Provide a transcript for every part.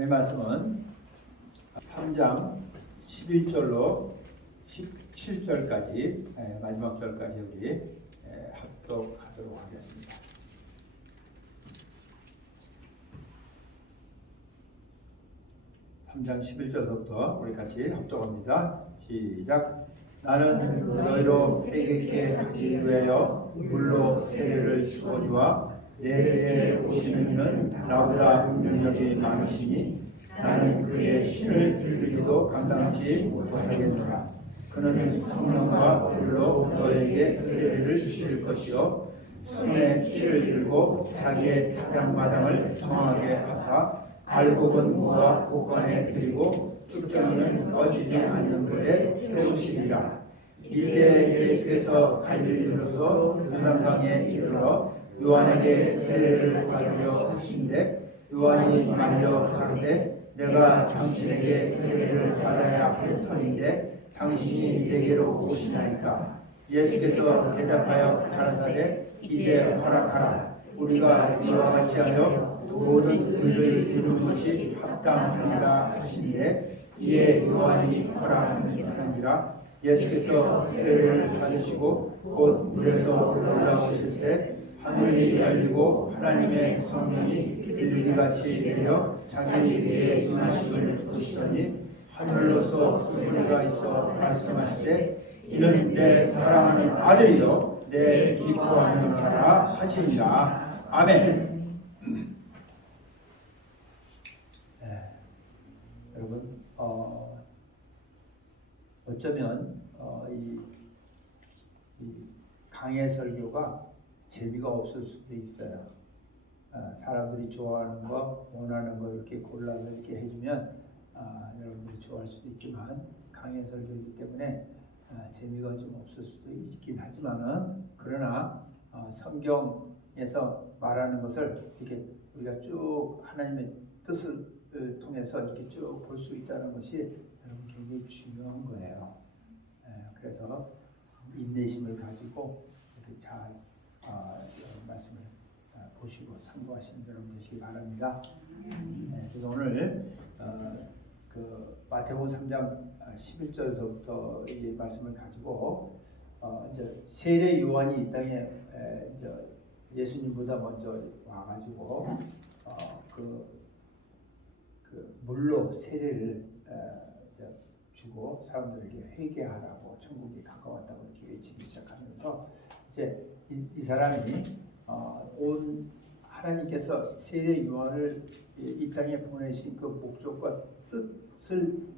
오늘 말씀은 3장 11절로 17절까지 마지막 절까지 우리 합독하도록 하겠습니다. (3장 11절부터) 우리 같이 합독합니다. 시작. 나는 너희로 회개케 하기 위하여 물로 세례를 주거니와 내 뒤에 오시는 이는 나보다 능력이 많으시니 나는 그의 신을 들리기도 감당치 못하겠노라. 그는 성령과 불로 너에게 세례를 주실 것이요 손에 키를 들고 자기의 타작마당을 정하게 하사 알곡은 무와 곡간에 들이고 쭉정이는 꺼지지 않는 물에 태우시리라. 이때 예수께서 갈릴리로서 요단강에 이르러 요한에게 세례를 받으려 하신데 요한이 말려 가로되 내가 당신에게 세례를 받아야 할 터인데 당신이 내게로 오시나이까. 예수께서 대답하여 가라사대 이제 허락하라. 우리가 이와 같이 하여 모든 의를 이루는 것이 합당하리라 하시는데 이에 요한이 허락하는지라. 예수께서 세례를 받으시고 곧 물에서 올라오실새 하늘이 열리고 하나님의 성령이 비둘기같이 내려 자기 위에 임하심을 보시더니 하늘로서 소리가 있어 말씀하시되 이는 내 사랑하는 아들이요 내 기뻐하는 자라 하시니라. 아멘. 여러분 어쩌면 이 강해 설교가 재미가 없을 수도 있어요. 사람들이 좋아하는 거, 원하는 거 이렇게 골라서 이렇게 해주면 여러분들이 좋아할 수도 있지만 강해 설교이기 때문에 재미가 좀 없을 수도 있긴 하지만은 그러나 성경에서 말하는 것을 이렇게 우리가 쭉 하나님의 뜻을 통해서 이렇게 쭉 볼 수 있다는 것이 여러분 굉장히 중요한 거예요. 그래서 인내심을 가지고 이렇게 잘 말씀을 보시고 참고하시는 여러분 되시기 바랍니다. 그래서 오늘 그 마태복음 3장 11절에서부터 이 말씀을 가지고 이제 세례 요한이 이 땅에 이제 예수님보다 먼저 와가지고 그 물로 세례를 주고 사람들에게 회개하라고 천국이 가까웠다고 이렇게 외치기 시작하면서 이제 이 사람이 온 하나님께서 세례 요한을 이 땅에 보내신 그 목적과 뜻을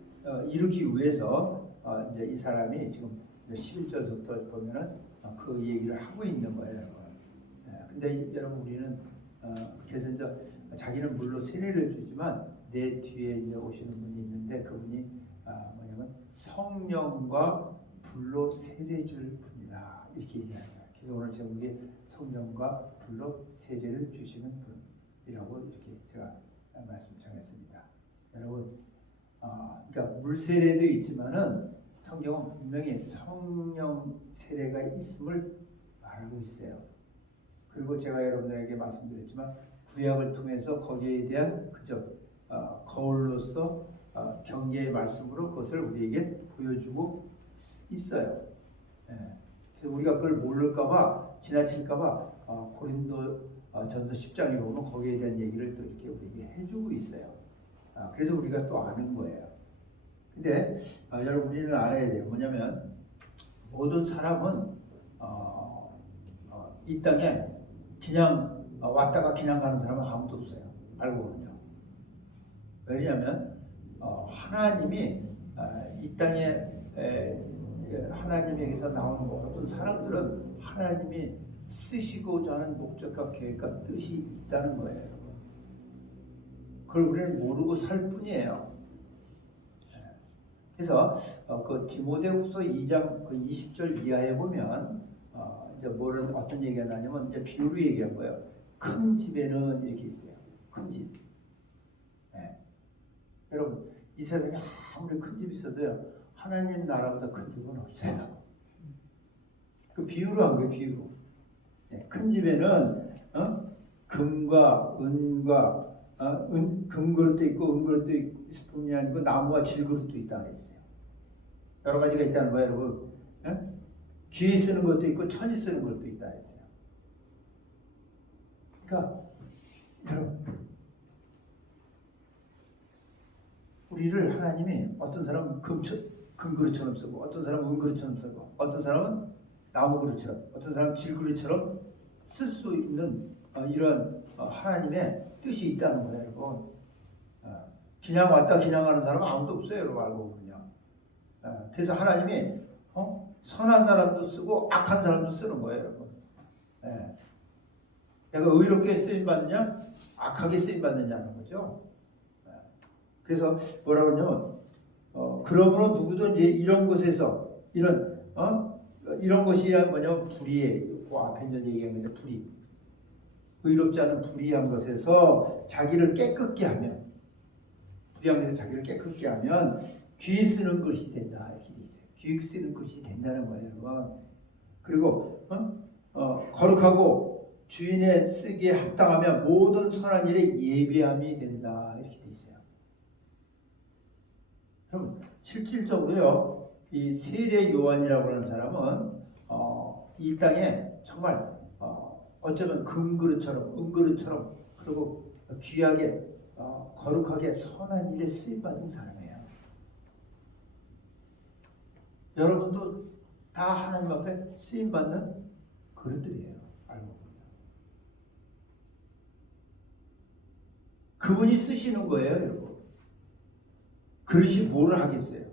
이루기 위해서 이제 이 사람이 지금 11절부터 보면은 그 얘기를 하고 있는 거예요, 여러분. 근데 여러분 우리는 그래서 이제 자기는 물로 세례를 주지만 내 뒤에 이제 오시는 분이 있는데 그분이 뭐냐면 성령과 불로 세례 줄 분이다 이렇게 얘기하는 거예요. 그래서 오늘 제목이 성령과 불로 세례를 주시는 분이라고 이렇게 제가 말씀 정했습니다. 여러분, 그러니까 물 세례도 있지만은 성경은 분명히 성령 세례가 있음을 말하고 있어요. 그리고 제가 여러분들에게 말씀드렸지만 구약을 통해서 거기에 대한 그저 거울로서 경계의 말씀으로 그것을 우리에게 보여주고 있어요. 그래서 우리가 그걸 모를까봐 지나칠까봐 고린도 전서 10장에 보면 거기에 대한 얘기를 또 이렇게 우리에게 해주고 있어요. 그래서 우리가 또 아는 거예요. 근데 여러분 우리는 알아야 돼요. 뭐냐면 모든 사람은 이 땅에 그냥 왔다가 그냥 가는 사람은 아무도 없어요. 알고는요. 왜냐하면 하나님이 이 땅에 하나님에게서 나오는 모든 사람들은 하나님이 쓰시고자 하는 목적과 계획과 뜻이 있다는 거예요, 여러분. 그걸 우리는 모르고 살 뿐이에요. 그래서 그 디모데후서 2장 그 20절 이하에 보면 이제 어떤 얘기가 나냐면 이제 비유로 얘기한 거예요. 큰 집에는 이렇게 있어요. 큰 집. 여러분 이 세상에 아무리 큰 집이 있어도요 하나님 나라보다 큰 집은 없어요. 그 비유로 한 거예요. 비유로. 큰 집에는 금과 은과 금그릇도 있고 은그릇도 있을 뿐이 아니고 나무와 질그릇도 있다 그랬어요. 여러 가지가 있다는 거예요, 여러분. 귀에 쓰는 것도 있고 천이 쓰는 것도 있다 그랬어요. 그러니까 여러분, 우리를 하나님이 어떤 사람은 금그릇처럼 쓰고 어떤 사람은 은그릇처럼 쓰고 어떤 사람은 나무그릇처럼 어떤 사람은 질그릇처럼 쓸 수 있는 이런 하나님의 뜻이 있다는 거예요, 여러분. 그냥 왔다 그냥 가는 사람은 아무도 없어요, 여러분. 알고 보면요. 그래서 하나님이 선한 사람도 쓰고 악한 사람도 쓰는 거예요, 여러분. 내가 의롭게 쓰임 받느냐 악하게 쓰임 받느냐는 거죠. 그래서 뭐라 그러냐면 그러므로 누구도 이제 이런 것에서 이런 것이 뭐냐면 불의고 앞에 이제 얘기했는데 의롭지 않은 불의한 것에서 자기를 깨끗게 하면 불의한 것에서 자기를 깨끗게 하면 귀 쓰는 것이 된다 이렇게 돼 있어요. 귀 쓰는 것이 된다는 거예요, 여러분. 그리고 거룩하고 주인의 쓰기에 합당하면 모든 선한 일에 예비함이 된다 이렇게 돼 있어요. 그럼 실질적으로요, 이 세례 요한이라고 하는 사람은 이 땅에 정말 어쩌면 금그릇처럼 은그릇처럼 그리고 귀하게 거룩하게 선한 일에 쓰임 받은 사람이에요. 여러분도 다 하나님 앞에 쓰임 받는 그릇들이에요. 알고 보면 그분이 쓰시는 거예요, 여러분. 그릇이 뭐를 하겠어요?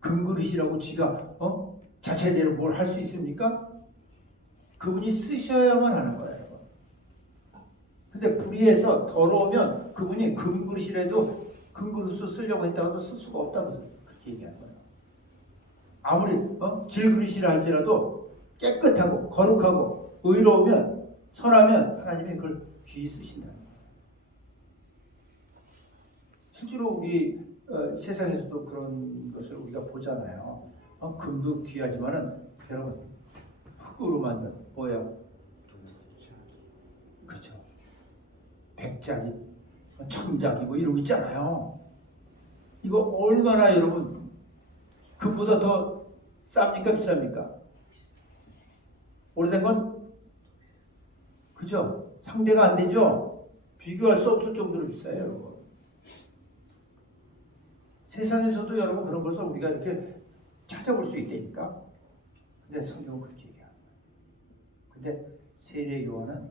금그릇이라고 지가 자체대로 뭘 할 수 있습니까? 그분이 쓰셔야만 하는 거예요. 근데 불의해서 더러우면 그분이 금그릇이라도 금그릇으로 쓰려고 했다가도 쓸 수가 없다고 그렇게 얘기한 거예요. 아무리 질그릇이라 할지라도 깨끗하고 거룩하고 의로우면 선하면 하나님이 그걸 귀히 쓰신다는 거예요. 실제로 우리 세상에서도 그런 것을 우리가 보잖아요. 금도 귀하지만은 여러분 흙으로 만든 뭐예요? 그렇죠. 백작이, 청작이 뭐 이런 거 있잖아요. 이거 얼마나 여러분 금보다 더 쌉니까 비쌉니까? 오래된 건 그죠? 상대가 안 되죠. 비교할 수 없을 정도로 비싸요, 여러분. 세상에서도 여러분 그런 것을 우리가 이렇게 찾아볼 수 있다니까. 근데 성경은 그렇게 얘기합니다. 근데 세례 요한은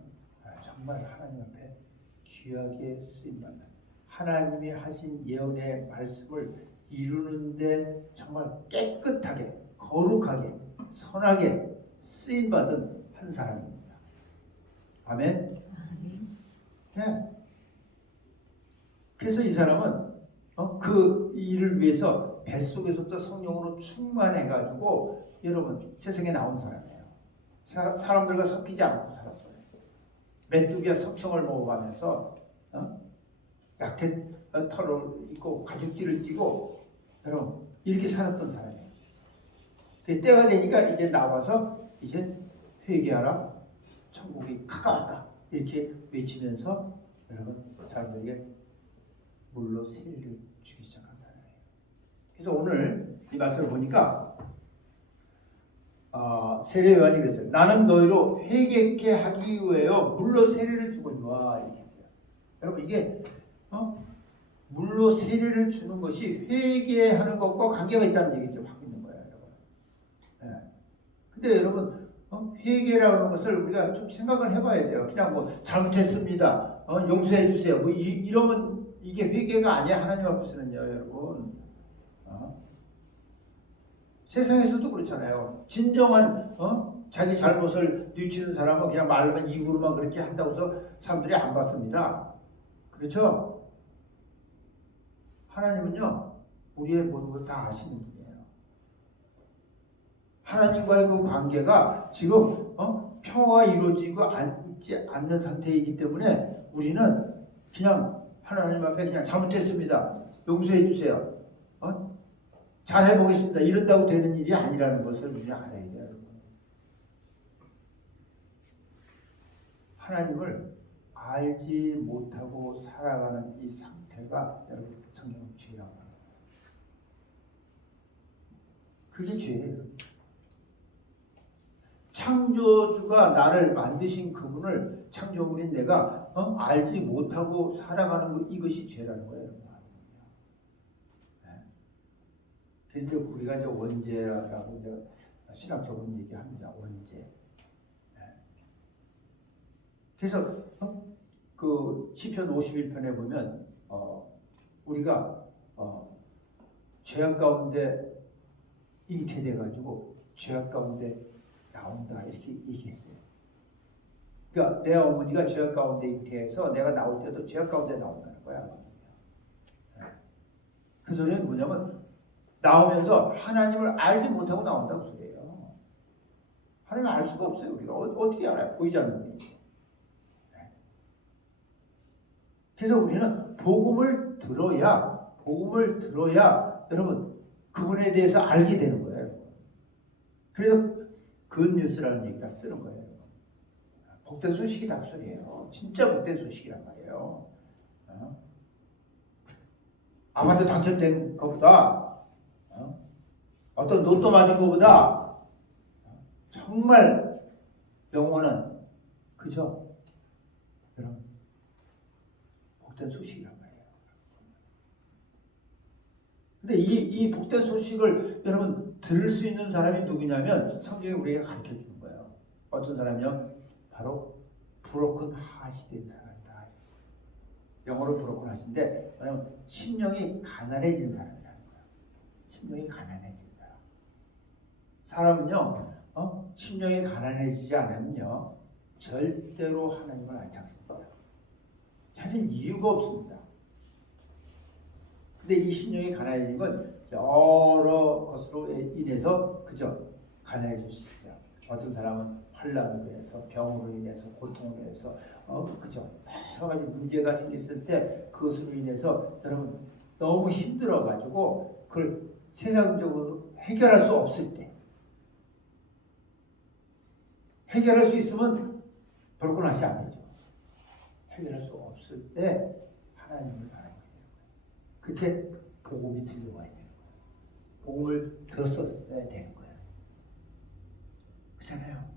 정말 하나님 앞에 귀하게 쓰임받는 하나님이 하신 예언의 말씀을 이루는데 정말 깨끗하게 거룩하게 선하게 쓰임받은 한 사람입니다. 아멘. 네. 그래서 이 사람은 그 일을 위해서 뱃속에서부터 성령으로 충만해가지고 여러분 세상에 나온 사람이에요. 사람들과 섞이지 않고 살았어요. 메뚜기와 석청을 먹어가면서 약태 털을 입고 가죽띠를 띠고 여러분 이렇게 살았던 사람이에요. 그 때가 되니까 이제 나와서 이제 회개하라, 천국이 가까웠다 이렇게 외치면서 여러분 사람들에게 물로 세례를 주기 시작한 사람이에요. 그래서 오늘 이 말씀을 보니까 세례 요한이 그랬어요. 나는 너희로 회개케 하기 위하여 물로 세례를 주거니와 이렇게 했어요. 여러분 이게 물로 세례를 주는 것이 회개하는 것과 관계가 있다는 얘기를 하고 있는 거예요, 여러분. 네. 근데 여러분 회개라는 것을 우리가 좀 생각을 해봐야 돼요. 그냥 뭐 잘못했습니다, 용서해 주세요, 뭐 이러면 이게 회개가 아니야. 하나님 앞에서는요, 여러분. 세상에서도 그렇잖아요. 진정한 자기 잘못을 뉘우치는 사람은 그냥 말로만 입으로만 그렇게 한다고 해서 사람들이 안 받습니다. 그렇죠? 하나님은요 우리의 모든 걸 다 아시는 분이에요. 하나님과의 그 관계가 지금 평화가 이루어지고 있지 않는 상태이기 때문에 우리는 그냥 하나님 앞에 그냥 잘못했습니다, 용서해 주세요, 잘 해보겠습니다 이런다고 되는 일이 아니라는 것을 우리는 알아야 돼요. 하나님을 알지 못하고 살아가는 이 상태가 여러분 성경은 죄라고 합니다. 그게 죄예요. 창조주가 나를 만드신 그분을 창조물인 내가 알지 못하고 살아가는 것, 이것이 죄라는 거예요. 네. 그래서 우리가 이제 원죄라고 이제 신학적으로 얘기합니다. 원죄. 네. 그래서 그 시편 51편에 보면 우리가 죄악 가운데 잉태돼 가지고 죄악 가운데 나온다 이렇게 얘기했어요. 그러니까 내 어머니가 죄악 가운데 잉태해서 내가 나올 때도 죄악 가운데 나온다는 거야. 그 소리는 뭐냐면 나오면서 하나님을 알지 못하고 나온다고 소리예요. 하나님을 알 수가 없어요. 우리가 어떻게 알아요? 보이지 않는데. 그래서 우리는 복음을 들어야 여러분 그분에 대해서 알게 되는 거예요. 그래서 굿뉴스라는 얘기가 쓰는 거예요. 복된 소식이다 그 소리예요. 진짜 복된 소식이란 말이에요. 아마도 당첨된 것보다 어떤 로또 맞은 것보다 정말 영원한 그죠? 여러분 복된 소식이란 말이에요. 근데 이 복된 소식을 여러분 들을 수 있는 사람이 누구냐면 성경이 우리에게 가르쳐 주는 거예요. 어떤 사람이요? 바로 브로큰 하시 된 사람이다. 영어로 브로큰 하시인데 뭐냐면 심령이 가난해진 사람이라는 거예요. 심령이 가난해진 사람. 사람은요, 심령이 가난해지지 않으면요, 절대로 하나님을 안 찾습니다. 찾은 이유가 없습니다. 근데 이 심령이 가난해진 건 여러 것으로 인해서 그죠? 가난해질 수 있어요. 어떤 사람은 환난으로 인해서, 병으로 인해서, 고통으로 인해서, 그죠? 여러 가지 문제가 생겼을 때 그것으로 인해서 여러분 너무 힘들어가지고 그걸 세상적으로 해결할 수 없을 때, 해결할 수 있으면 불끈하시 안 되죠. 해결할 수 없을 때 하나님을 바라보게 되는 거예요. 그때 복음이 들려와야 되는 거예요. 복음을 들었어야 되는 거예요. 그렇잖아요.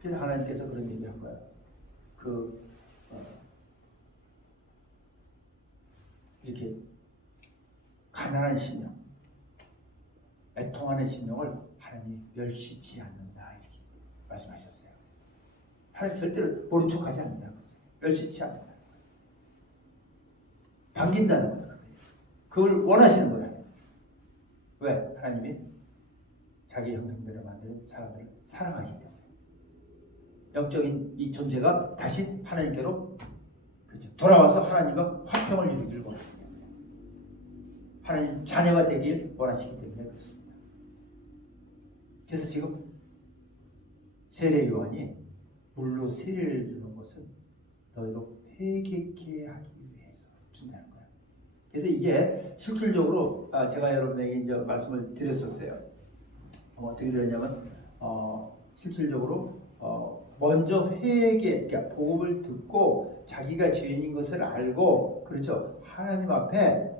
그래서 하나님께서 그런 얘기한 거예요. 이렇게 가난한 심령, 애통하는 심령을 하나님이 멸시치 않는다 이렇게 말씀하셨어요. 하나님 절대로 모른 척하지 않는다. 멸시치 않는다. 반긴다는 거예요. 그걸 원하시는 거예요. 왜? 하나님이 자기 형상대로 만든 사람들을 사랑하기 때문에. 영적인 이 존재가 다시 하나님께로 돌아와서 하나님과 화평을 이루기를 원합니다. 하나님 자녀가 되길 원하시기 때문에 그렇습니다. 그래서 지금 세례 요한이 물로 세례를 주는 것은 너희로 회개케 하기 위해서 준다는 거예요. 그래서 이게 실질적으로 제가 여러분에게 이제 말씀을 드렸었어요. 어떻게 드렸냐면 실질적으로 먼저 회개, 그러니까 복음을 듣고 자기가 죄인인 것을 알고 그렇죠. 하나님 앞에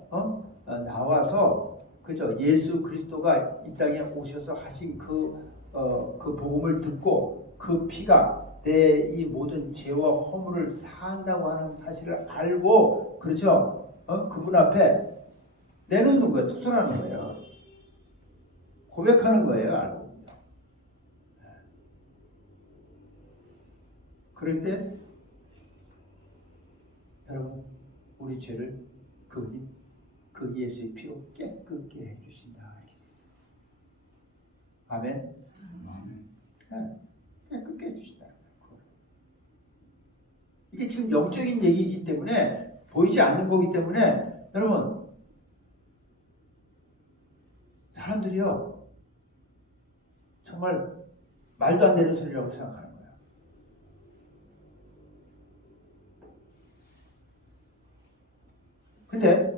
나와서 그죠. 예수 그리스도가 이 땅에 오셔서 하신 그 복음을 듣고 그 피가 내 이 모든 죄와 허물을 사한다고 하는 사실을 알고 그렇죠. 그분 앞에 내놓는 거예요. 투설하는 거예요. 고백하는 거예요. 알고. 그럴 때 여러분 우리 죄를 그분이 그 예수의 피로 깨끗게 해주신다 이렇게 됐어요. 아멘. 네, 깨끗게 해주신다. 이게 지금 영적인 얘기이기 때문에 보이지 않는 거기 때문에 여러분 사람들이요 정말 말도 안 되는 소리라고 생각하는 거예요. 근데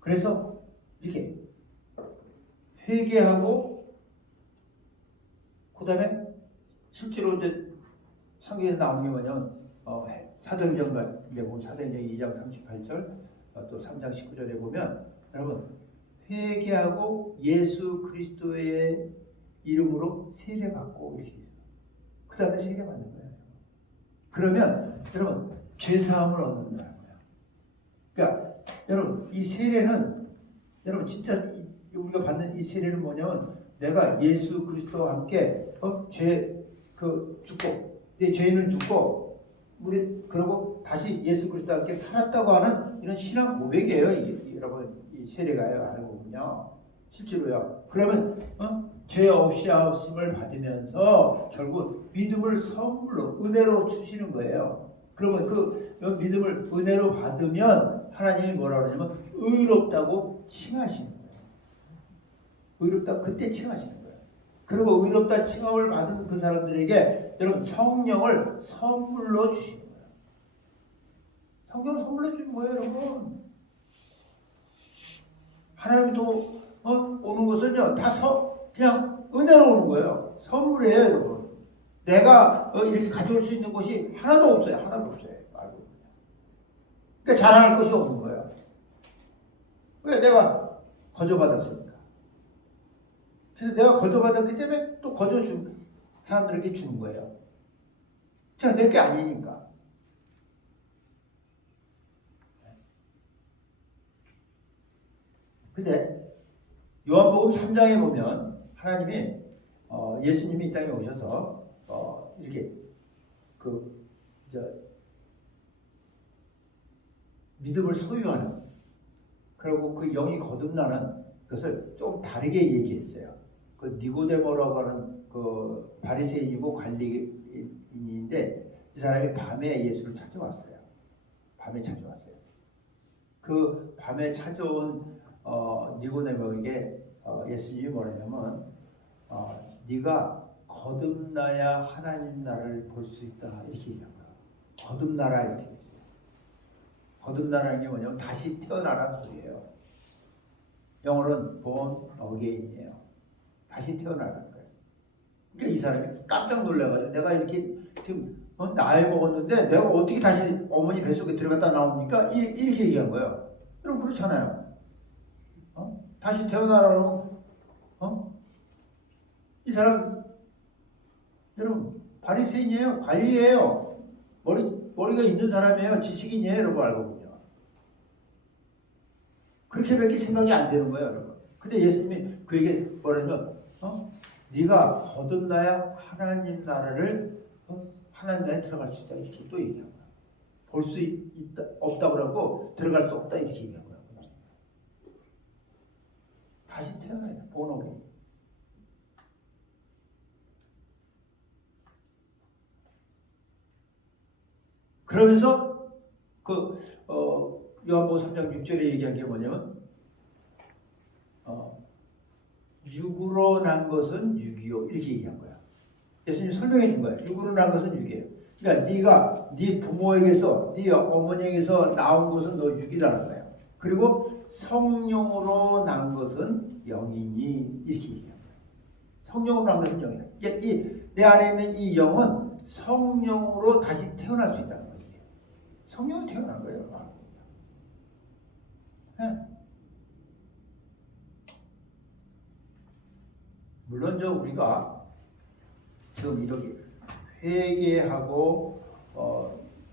그래서 이렇게 회개하고 그 다음에 실제로 이제 성경에서 나오는 게 뭐냐면 사도행전 같은 데 보면 사도행전 2장 38절 또 3장 19절에 보면 여러분 회개하고 예수 그리스도의 이름으로 세례받고 이렇게 있어요. 그 다음에 세례받는 거예요. 그러면 여러분 죄사함을 얻는다는 거예요. 그러니까 여러분 이 세례는 여러분 진짜 우리가 받는 이 세례는 뭐냐면 내가 예수 그리스도와 함께 죽고 내 죄는 죽고 우리 그러고 다시 예수 그리스도와 함께 살았다고 하는 이런 신앙 고백이에요. 여러분 이 세례가요. 알고 보면요. 실제로요. 그러면 죄 없이 하심을 받으면서 결국 믿음을 선물로 은혜로 주시는 거예요. 그러면 그 믿음을 은혜로 받으면 하나님이 뭐라 그러냐면 의롭다고 칭하시는 거예요. 의롭다 그때 칭하시는 거예요. 그리고 의롭다 칭함을 받은 그 사람들에게 여러분 성령을 선물로 주시는 거예요. 성령을 선물로 주는 거예요, 여러분. 하나님도 오는 것은요 다 그냥 은혜로 오는 거예요. 선물이에요, 여러분. 내가 이렇게 가져올 수 있는 것이 하나도 없어요. 하나도 없어요. 말고. 그러니까 자랑할 것이 없는 거예요. 왜? 내가 거저받았으니까. 그래서 내가 거저받았기 때문에 또 거저준 사람들에게 주는 거예요. 그냥 내 게 아니니까. 근데 요한복음 3장에 보면 하나님이 예수님이 이 땅에 오셔서 이렇게 믿음을 소유하는 그리고 그 영이 거듭나는 것을 좀 다르게 얘기했어요. 그 니고데모라고 하는 그 바리새인이고 관리인인데 이 사람이 밤에 예수를 찾아왔어요. 밤에 찾아왔어요. 그 밤에 찾아온 니고데모에게 예수님이 뭐냐면 네가 거듭나야 하나님 나라를 볼 수 있다 이렇게 얘기한 거야. 거듭나라 이렇게 했어요. 거듭나라는 게 뭐냐면 다시 태어나라는 소리예요. 영어로는 born again이에요. 다시 태어나라는 거예요. 그러니까 이 사람이 깜짝 놀라가지고 내가 이렇게 지금 나이 먹었는데 내가 어떻게 다시 어머니 뱃속에 들어갔다 나옵니까? 이렇게 얘기한 거예요. 여러분 그렇잖아요. 다시 태어나라고 이 사람 여러분 바리새인이에요. 관리예요. 머리가 있는 사람이에요. 지식인이에요. 여러분 알고 보면 그렇게밖에 생각이 안 되는 거예요. 여러분. 근데 예수님이 그에게 뭐라면 네가 거듭나야 하나님 나라를 하나님 나라에 들어갈 수 있다 이렇게 또 얘기한 거야. 볼 수 있다 없다고 그러고 들어갈 수 없다 이렇게 얘기한 거야. 다시 태어나야 돼. 본업이. 그러면서 요한복음 3장 6절에 얘기한 게 뭐냐면 육으로 난 것은 육이요 이렇게 얘기한 거야. 예수님이 설명해 준 거야. 육으로 난 것은 육이에요. 그러니까 네가 네 부모에게서 네 어머니에게서 나온 것은 너 육이라는 거야. 그리고 성령으로 난 것은 영이니 이렇게 얘기한 거야. 성령으로 난 것은 영이다. 내 안에 있는 이 영은 성령으로 다시 태어날 수 있다는 거예요. 성령으로 태어난 거예요. 네. 물론 우리가 지금 이렇게 회개하고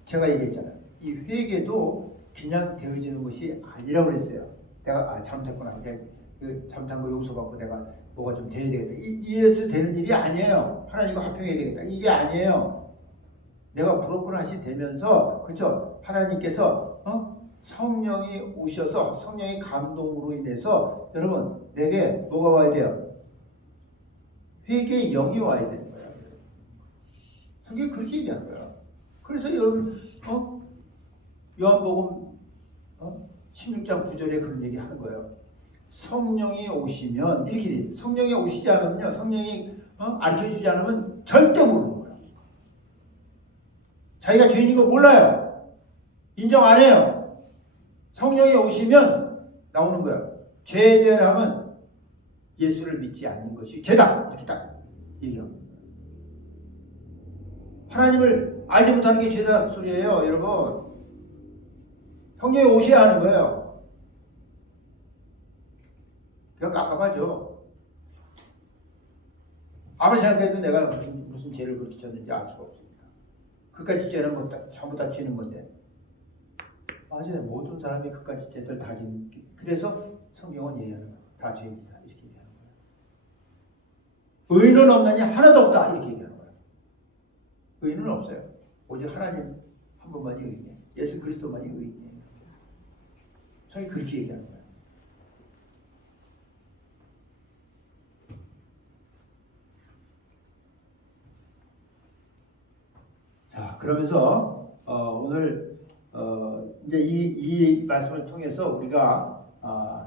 제가 얘기했잖아요. 이 회개도 그냥 되어지는 것이 아니라고 그랬어요. 내가 잘못했구나. 잘못한 거 용서받고 내가 뭐가 좀 돼야 되겠다. 이래서 되는 일이 아니에요. 하나님과 화평해야 되겠다. 이게 아니에요. 내가 브로큰 하시 되면서 그렇죠. 하나님께서 성령이 오셔서 성령의 감동으로 인해서 여러분 내게 뭐가 와야 돼요? 회개의 영이 와야 되는 거야. 성경이 그렇게 얘기하는 거야. 그래서 여러분 요한복음 16장 9절에 그런 얘기 하는 거예요. 성령이 오시면 이렇게 돼 있어요. 성령이 오시지 않으면요. 성령이 가르쳐주지 않으면 절대 모르는 거예요. 자기가 죄인인 거 몰라요. 인정 안 해요. 성령이 오시면 나오는 거예요. 죄에 대한 예수를 믿지 않는 것이 죄다. 이렇게 딱 얘기하고. 하나님을 알지 못하는 게 죄다 소리예요, 여러분. 성령이 오셔야 하는 거예요. 그냥 깝깝하죠. 아무리 생각해도 내가 무슨 죄를 그렇게 졌는지 알 수가 없습니다. 그까지 죄는 뭐 전부 다 지는 건데. 맞아요. 모든 사람이 그까지 죄들 다 지는. 그래서 성경은 얘기하는 거예요. 다 죄입니다. 이렇게 얘기하는 거예요. 의인은 없느냐? 하나도 없다. 이렇게 얘기하는 거예요. 의인은 없어요. 오직 하나님 한 분만이 의인이에요. 예수 그리스도만이 의인이에요. 성경이 그렇게 얘기하는 거예요. 자, 그러면서 오늘 이제 이 말씀을 통해서 우리가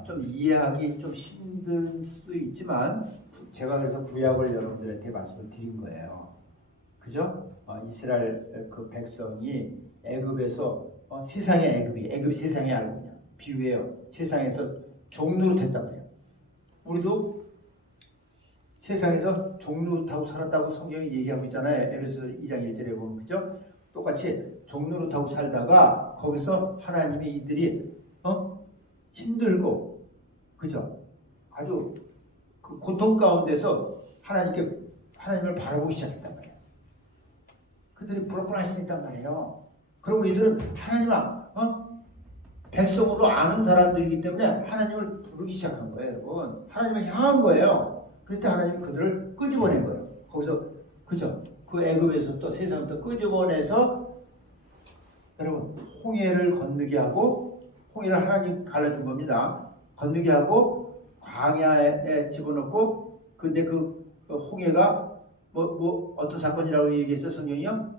좀 이해하기 좀 힘들 수 있지만 제가 그래서 구약을 여러분들한테 말씀을 드린 거예요. 그죠? 이스라엘 그 백성이 애굽에서 세상의 애굽이 세상의 알고냐 비유예요. 세상에서 종노릇했단 말이에요. 우리도 세상에서 종노릇하고 살았다고 성경이 얘기하고 있잖아요. 에베소 2장 1절에 보면 그죠? 똑같이 종노릇하고 살다가 거기서 하나님이 이들이 힘들고 그죠? 아주 그 고통 가운데서 하나님을 바라보기 시작했단 말이에요. 그들이 부럽고할 수도 있단 말이에요. 그리고 이들은 하나님아 백성으로 아는 사람들이기 때문에 하나님을 부르기 시작한 거예요, 여러분. 하나님을 향한 거예요. 그럴 때 하나님이 그들을 끄집어낸 거예요. 거기서 그죠? 그 애굽에서 또 세상부터 끄집어내서 여러분 홍해를 건너게 하고 홍해를 하나님 갈라준 겁니다. 건너게 하고 광야에 집어넣고 근데 그 홍해가 뭐 어떤 사건이라고 얘기했어 성경이요?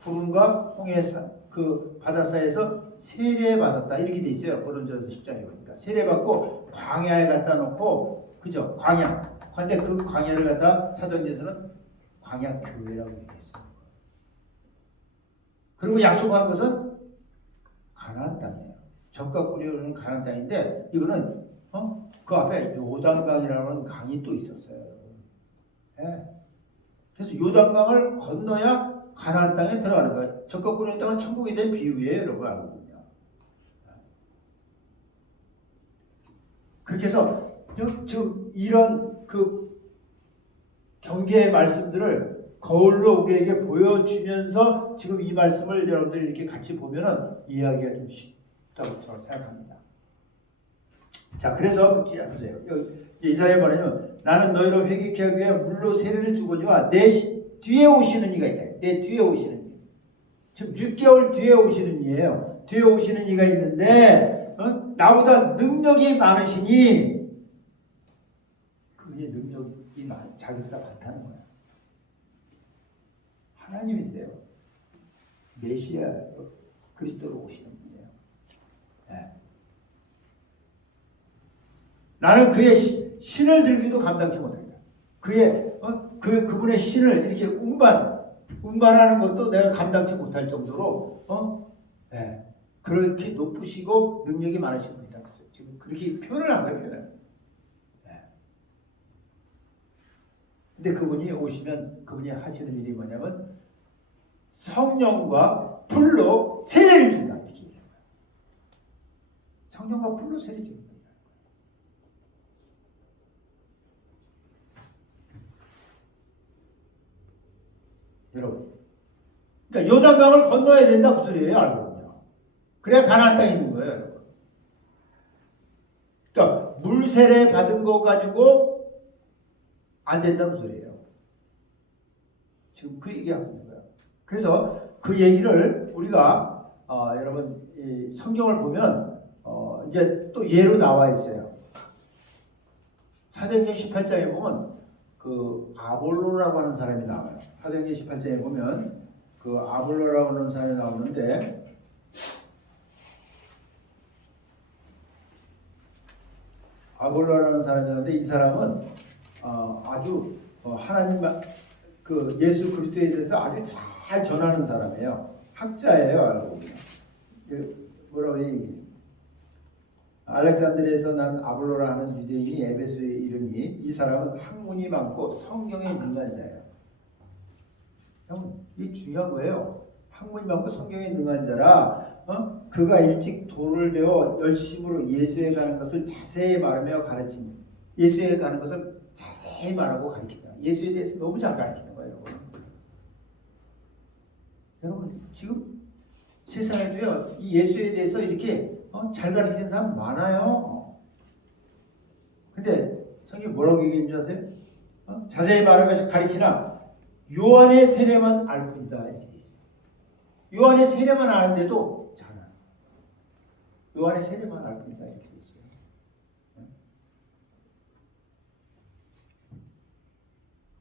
구름과 홍해 그 바다 사이에서 세례받았다 이렇게 돼 있어요. 고린도전서 10장에 보니까 세례받고 광야에 갖다 놓고 그죠? 광야. 근데 그 광야를 갖다 사도행전에서는 광야 교회라고 얘기했어요. 그리고 약속한 것은 가나안 땅이에요. 젖과 꿀이 흐르는 가나안 땅인데 이거는 그 앞에 요단강이라는 강이 또 있었어요. 네. 그래서 요단강을 건너야 가나안 땅에 들어가는 거예요. 젖과 꿀이 흐르는 땅은 천국에 대한 비유예요, 여러분 알거든요. 그렇게 해서 지금 이런 그 경계의 말씀들을 거울로 우리에게 보여주면서 지금 이 말씀을 여러분들이 이렇게 같이 보면은 이해하기가 좀 쉽다고 저는 생각합니다. 자, 그래서 보세요. 이사야에 말하면 나는 너희를 회개케 하기 위해 물로 세례를 주거니와 내 뒤에 오시는 이가 있다. 내 뒤에 오시는 이. 지금 6개월 뒤에 오시는 이예요. 뒤에 오시는 이가 있는데 나보다 능력이 많으시니 그분이 능력이 자기보다 많다는 거야. 하나님이세요. 메시아 그리스도로 오시는 분이에요. 네. 나는 그의 신을 들기도 감당치 못합니다. 그분의 신을 이렇게 운반하는 것도 내가 감당치 못할 정도로 네. 그렇게 높으시고 능력이 많으신 분이다. 지금 그렇게 표현을 한 거예요. 표현. 네. 근데 그분이 오시면 그분이 하시는 일이 뭐냐면 성령과 불로 세례를 준다. 이렇게 얘기해요. 성령과 불로 세례 준다. 여러분, 그러니까 요단강을 건너야 된다 그 소리예요, 알고는요. 그래야 가나안 땅에 있는 거예요, 여러분. 그러니까 물 세례 받은 거 가지고 안 된다는 소리예요. 지금 그 얘기하고 있는 거예요. 그래서 그 얘기를 우리가 여러분 이 성경을 보면 이제 또 예로 나와 있어요. 사도행전 18장에 보면 그 아볼로라고 하는 사람이 나와요. 사도행전 18장에 보면 그 아볼로라고 하는 사람이 나오는데 아볼로라는 사람이 나오는데 이 사람은 아주 하나님 그 예수 그리스도에 대해서 아주 잘 전하는 사람이에요. 학자예요, 알고 보면. 뭐라고 얘기해? 알렉산드리아에서 난 아볼로라 하는 유대인이 에베소에 이르니 이 사람은 학문이 많고 성경에 능한 자예요. 여러분, 이게 중요한 거예요. 학문이 많고 성경에 능한 자라, 그가 일찍 도를 배워 열심으로 예수에 가는 것을 자세히 말하며 가르친다. 예수에 가는 것을 자세히 말하고 가르친다. 예수에 대해서 너무 잘 가르치는 거예요, 여러분. 여러분, 지금 세상에도요, 이 예수에 대해서 이렇게 잘 가르치는 사람 많아요. 근데 성경이 뭐라고 얘기했는지 아세요? 자세히 말하면서 가르치나 요한의 세례만 알 뿐이다. 이렇게 돼 있어요. 요한의 세례만 아는데도 잘안. 요한의 세례만 알 뿐이다. 이렇게 돼 있어요.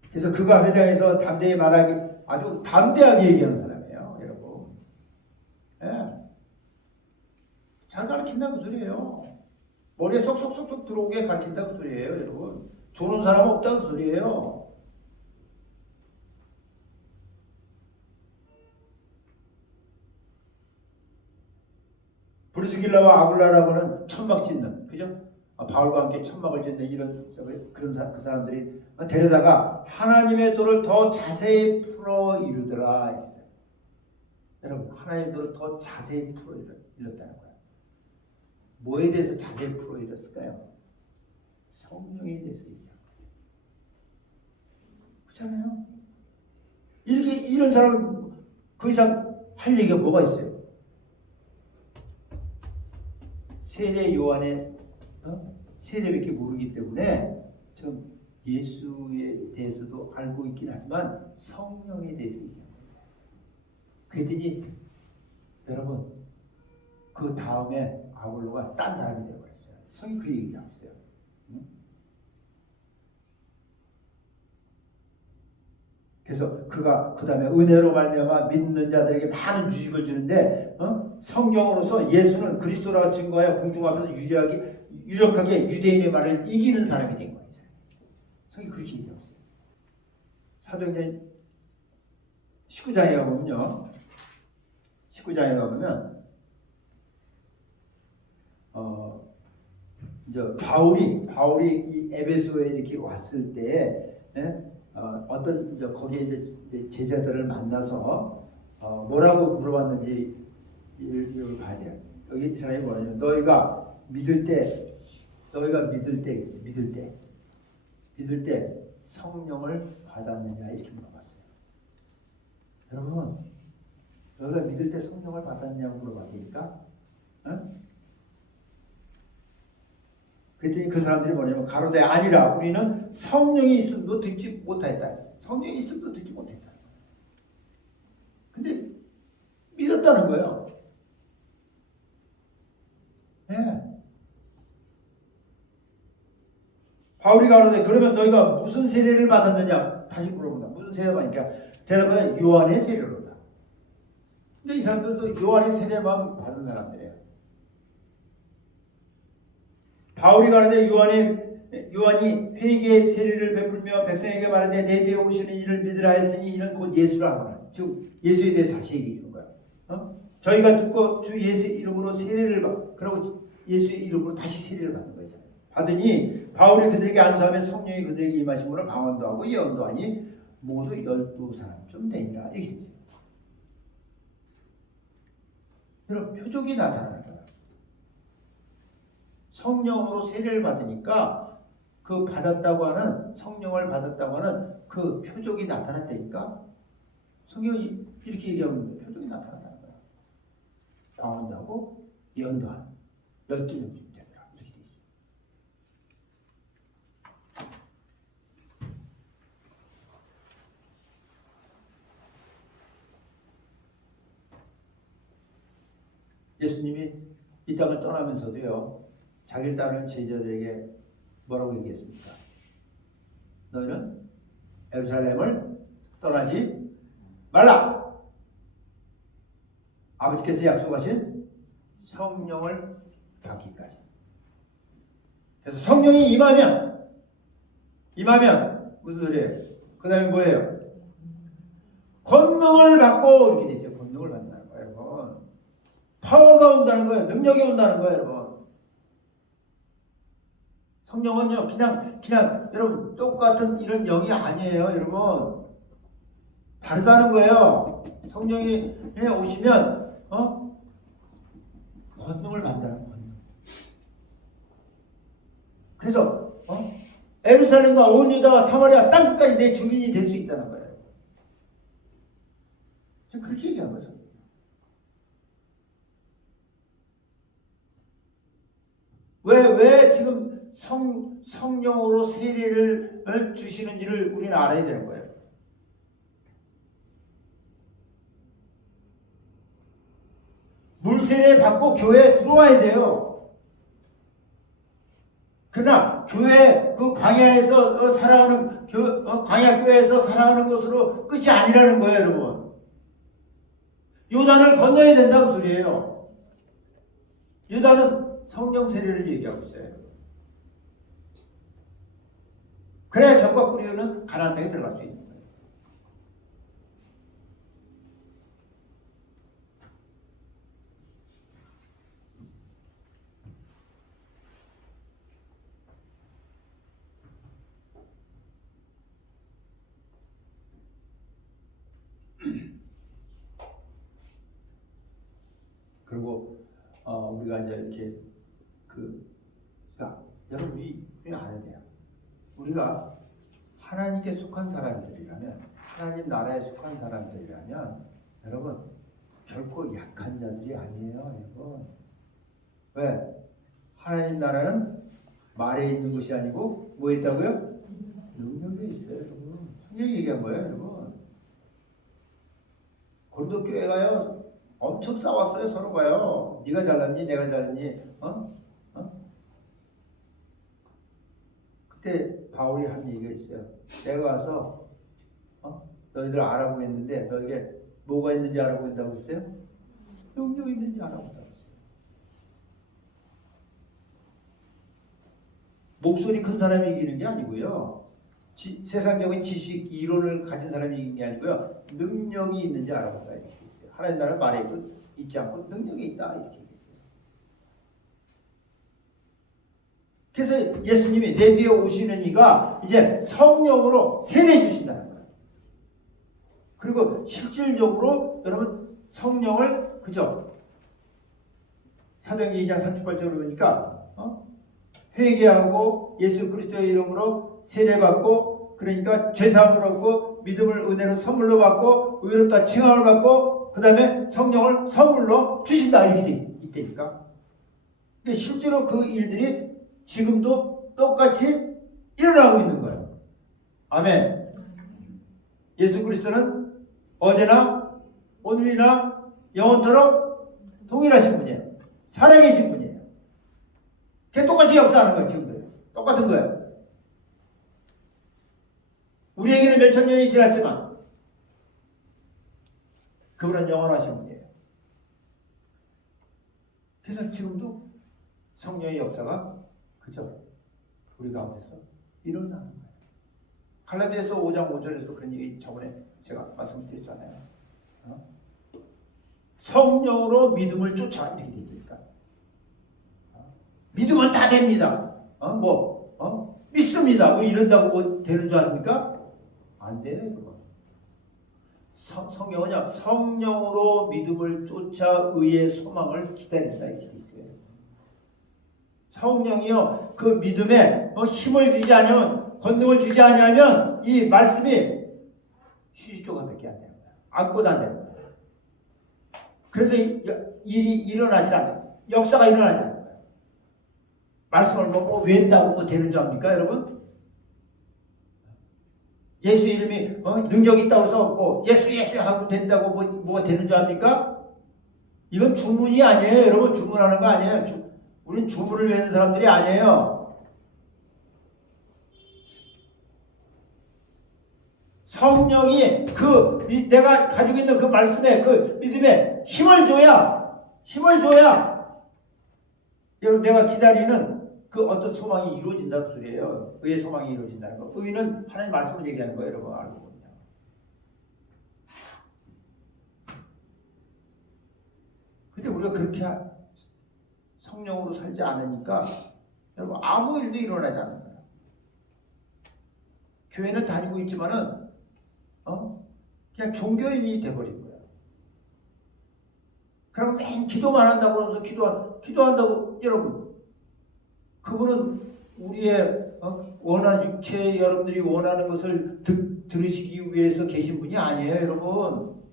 그래서 그가 회당에서 담대히 말하기, 아주 담대하게 얘기하는 사람이에요, 여러분. 예. 잘 가르친다는 소리예요. 머리에 쏙쏙쏙쏙 들어오게 가르친다는 소리예요, 여러분. 조는 사람 없다는 소리예요. 브리스길라와 아굴라라고는 천막 짓는, 그죠? 바울과 함께 천막을 짓는 이런 그런 그 사람들이 데려다가 하나님의 도를 더 자세히 풀어 이루더라. 여러분, 하나님의 도를 더 자세히 풀어 이뤘다는 거예요. 뭐에 대해서 자세히 풀어 이뤘을까요? 성령에 대해서 얘기한 거예요. 그렇잖아요? 이렇게 이런 사람은 그 이상 할 얘기가 뭐가 있어요? 세례 요한의 세례밖에 모르기 때문에 지금 예수에 대해서도 알고 있긴 하지만 성령에 대해서 얘기하는 거예요. 그랬더니 여러분, 그 다음에 아볼로가 딴 사람이 되어버렸어요. 성이 그 얘기하고 있어요. 그래서 그가 그 다음에 은혜로 말미암아 믿는 자들에게 많은 유익을 주는데 성경으로서 예수는 그리스도라고 증거하여 공중하면서 유력하게 유대인의 말을 이기는 사람이 된 거예요. 성이 그렇게 얘기하고 있어요. 사도행전 19장에 가보면요. 19장에 가보면 이제 바울이 이 에베소에 이렇게 왔을 때에 어떤 이제 거기에 이제 제자들을 만나서 뭐라고 물어봤는지 이걸 봐야 돼요. 여기 이 사람이 뭐냐면 너희가 믿을 때 성령을 받았느냐 이렇게 물어봤어요. 여러분, 너희가 믿을 때 성령을 받았냐고 물어봤으니까, 그랬더니 그 사람들이 뭐냐면 가로되 아니라 우리는 성령이 있음도 듣지 못하였다. 성령이 있음도 듣지 못했다. 근데 믿었다는 거예요. 예. 바울이 가로되 그러면 너희가 무슨 세례를 받았느냐 다시 물어본다. 무슨 세례를 받으니까 대답하되 요한의 세례로다. 근데 이 사람들도 요한의 세례만 받은 사람들이에요. 바울이 가로되 요한이 회개의 세례를 베풀며 백성에게 말하되 내 뒤에 오시는 이를 믿으라 했으니 이는 곧 예수라 하거나. 지금 예수에 대해서 다시 얘기해 주는 거야. 저희가 듣고 주 예수의 이름으로 세례를 받, 그러고 예수의 이름으로 다시 세례를 받는 거죠. 받으니 바울이 그들에게 안수하며 성령이 그들에게 임하심으로 방언도 하고 예언도 하니 모두 12사람쯤 되니라. 이렇게 있어요. 여러분, 표적이 나타나는 거예요. 성령으로 세례를 받으니까 그 받았다고 하는 성령을 받았다고 하는 그 표적이 나타났다니까 성경이 이렇게 얘기하고 있는데 표적이 나타났다는 거야. 방언도 하고 예언도 하는 12명쯤 되더라. 이렇게 돼 있어요. 예수님이 이 땅을 떠나면서도요, 자기를 따르는 제자들에게 뭐라고 얘기했습니까? 너희는 예루살렘을 떠나지 말라. 아버지께서 약속하신 성령을 받기까지. 그래서 성령이 임하면 무슨 소리예요? 그 다음에 뭐예요? 권능을 받고 이렇게 돼 있어요. 권능을 받는다는 거예요, 여러분. 파워가 온다는 거예요. 능력이 온다는 거예요, 여러분. 성령은요, 그냥 여러분 똑같은 이런 영이 아니에요, 여러분. 다르다는 거예요. 성령이 오시면 권능을 받는다는 권능. 그래서 예루살렘과 온 유다와 사마리아 땅끝까지 내 증인이 될 수 있다는 거예요. 지금 그렇게 얘기한 거죠. 왜 지금 성령으로 세례를 주시는지를 우리는 알아야 되는 거예요. 물세례 받고 교회에 들어와야 돼요. 그러나 교회 그 광야에서 살아가는 광야 교회에서 살아가는 것으로 끝이 아니라는 거예요, 여러분. 요단을 건너야 된다고 소리예요. 요단은 성령 세례를 얘기하고 있어요. 그래야 적과 꿀이는 가나안 땅에 들어갈 수 있는 거예요. 그리고 우리가 이제 이렇게 여러분 우리가 알아야 돼요. 우리가 하나님께 속한 사람들이라면, 하나님 나라에 속한 사람들이라면, 여러분 결코 약한 자들이 아니에요, 여러분. 왜? 하나님 나라는 말에 있는 것이 아니고 뭐에 있다고요? 능력에 있어요, 여러분. 성경이 얘기한 거예요, 여러분. 고린도 교회 가요. 엄청 싸웠어요, 서로가요. 네가 잘났니, 내가 잘났니, 그때 바울이 한 얘기가 있어요. 내가 와서 너희들 알아보겠는데 너에게 뭐가 있는지 알아보겠다고 했어요? 능력이 있는지 알아보겠다고 했어요. 목소리 큰 사람이 이기는 게 아니고요. 세상적인 지식, 이론을 가진 사람이 이기는 게 아니고요. 능력이 있는지 알아보자 이렇게 있어요. 하나님 나라는 말에 있지 않고 능력이 있다 이렇게 있어요. 그래서 예수님이 내 뒤에 오시는 이가 이제 성령으로 세례 주신다는 거예요. 그리고 실질적으로 여러분 성령을 그죠? 사도행전 2장 38절을 보니까 회개하고 예수 그리스도의 이름으로 세례받고 그러니까 죄사함을 얻고 믿음을 은혜로 선물로 받고 의롭다 칭함을 받고 그 다음에 성령을 선물로 주신다 이렇게 돼 있다니까. 실제로 그 일들이 지금도 똑같이 일어나고 있는 거예요. 아멘. 예수 그리스도는 어제나 오늘이나 영원토록 동일하신 분이에요. 살아계신 분이에요. 그게 똑같이 역사하는 거예요. 지금도 똑같은 거예요. 우리에게는 몇천 년이 지났지만 그분은 영원하신 분이에요. 그래서 지금도 성령의 역사가 그죠? 우리 가운데서 일어나는 거예요. 갈라디아서 5장 5절에서도 그런 얘기 저번에 제가 말씀드렸잖아요. 성령으로 믿음을 쫓아 이렇게 되니까 믿으면 다 됩니다. 믿습니다. 뭐 이런다고 뭐 되는 줄 아닙니까? 안 돼요, 여러분. 성경은요, 성령으로 믿음을 쫓아 의의 소망을 기다린다 이렇게 돼 있어요. 성령이요, 그 믿음에 힘을 주지 않으면, 권능을 주지 않으면 이 말씀이 휴지조각밖에 안 되는 거야. 아무것도 안 되는 거야. 그래서 일이 일어나지 않아요. 역사가 일어나지 않는 거야. 말씀을 뭐 외운다고 되는 줄 압니까, 여러분? 예수 이름이 능력이 있다고 해서 예수 하고 된다고 뭐가 되는 줄 압니까? 이건 주문이 아니에요, 여러분. 주문하는 거 아니에요. 우린 주문을 외우는 사람들이 아니에요. 성령이 내가 가지고 있는 그 말씀에 그 믿음에 힘을 줘야 여러분 내가 기다리는 그 어떤 소망이 이루어진다는 소리예요. 의의 소망이 이루어진다는 거. 의는 하나님 말씀을 얘기하는 거예요, 여러분 알고 보면. 근데 우리가 그렇게 성령으로 살지 않으니까 여러분 아무 일도 일어나지 않는 거예요. 교회는 다니고 있지만은 그냥 종교인이 돼버린 거야. 그리고 맨 기도만 한다고 하면서 기도한다고 여러분 그분은 우리의 원하는 육체 여러분들이 원하는 것을 들으시기 위해서 계신 분이 아니에요, 여러분.